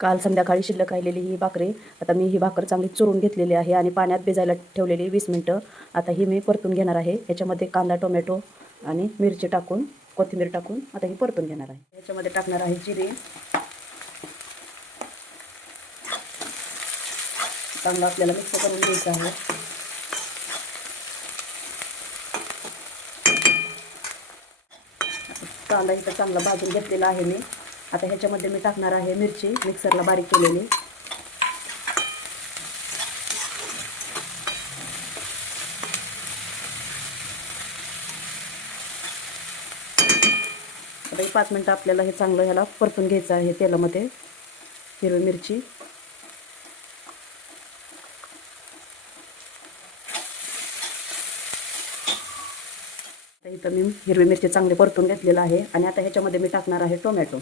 काल संध्याकाळी शिल्लक राहिलेली ही भाकरी आता मी ही भाकर चांगली चुरून घेतलेली आहे आणि पाण्यात भिजायला ठेवलेली 20 मिनिटं. आता ही मी परतून घेणार आहे. याच्यामध्ये कांदा, टोमॅटो आणि मिरची टाकून, कोथिंबीर टाकून आता ही परतून घेणार आहे. याच्यामध्ये टाकणार आहे जिरे. चांगलं आपल्याला मिक्स करून घ्यायचं आहे. कांदा इथं चांगला भाजून घेतलेला आहे मी. आता ह्याच्यामध्ये मी टाकणार आहे मिरची मिक्सरला बारीक केलेली. आता 5 मिनिटं आपल्याला हे चांगलं ह्याला परतून घ्यायचं आहे तेलामध्ये. हिरवी मिरची, इथं मी हिरवी मिरची चांगली परतून घेतलेला आहे आणि आता ह्याच्यामध्ये मी टाकणार आहे टोमॅटो.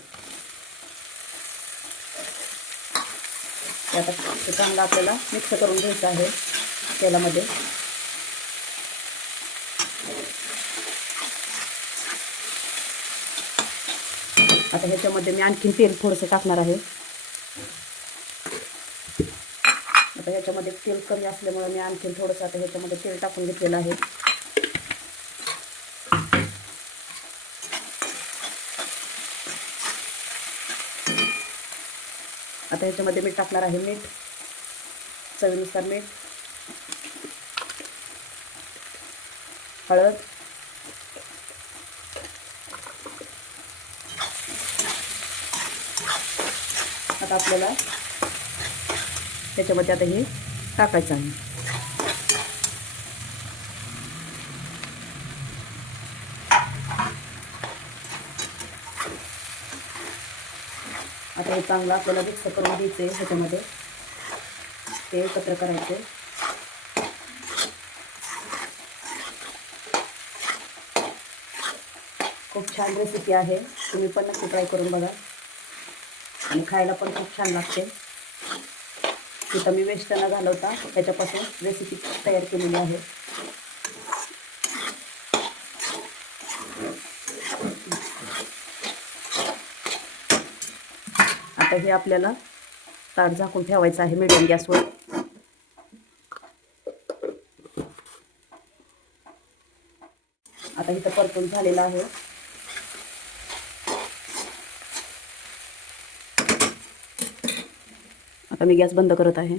आता ते चांगलं आपल्याला मिक्स करून घ्यायचं आहे तेलामध्ये. आता ह्याच्यामध्ये मी आणखीन तेल थोडंसं टाकणार आहे. आता ह्याच्यामध्ये तेल कमी असल्यामुळे मी आणखीन थोडंसं आता ह्याच्यामध्ये तेल टाकून घेतलेलं आहे. आता ह्याच्यामध्ये मी टाकणार आहे मीठ, चवीनुसार मीठ, हळद, आता आपल्याला त्याच्यामध्ये आता हे टाकायचं आहे. आता हे चांगलं आपल्याला मिक्स करून घ्यायचं आहे. ह्याच्यामध्ये ते एकत्र करायचे. खूप छान रेसिपी आहे, तुम्ही पण नक्की ट्राय करून बघा आणि खायला पण खूप छान लागते. तिथं मी वेस्ट न घालवता त्याच्यापासून रेसिपी तयार केलेली आहे. आता हे आपल्याला ताट झाकून ठेवायचं आहे मीडियम गॅसवर. आता इथं परतून झालेलं आहे. आता मी गॅस बंद करत आहे.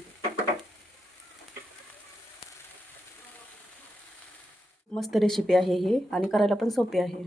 मस्त रेसिपी आहे ही आणि करायला पण सोपी आहे.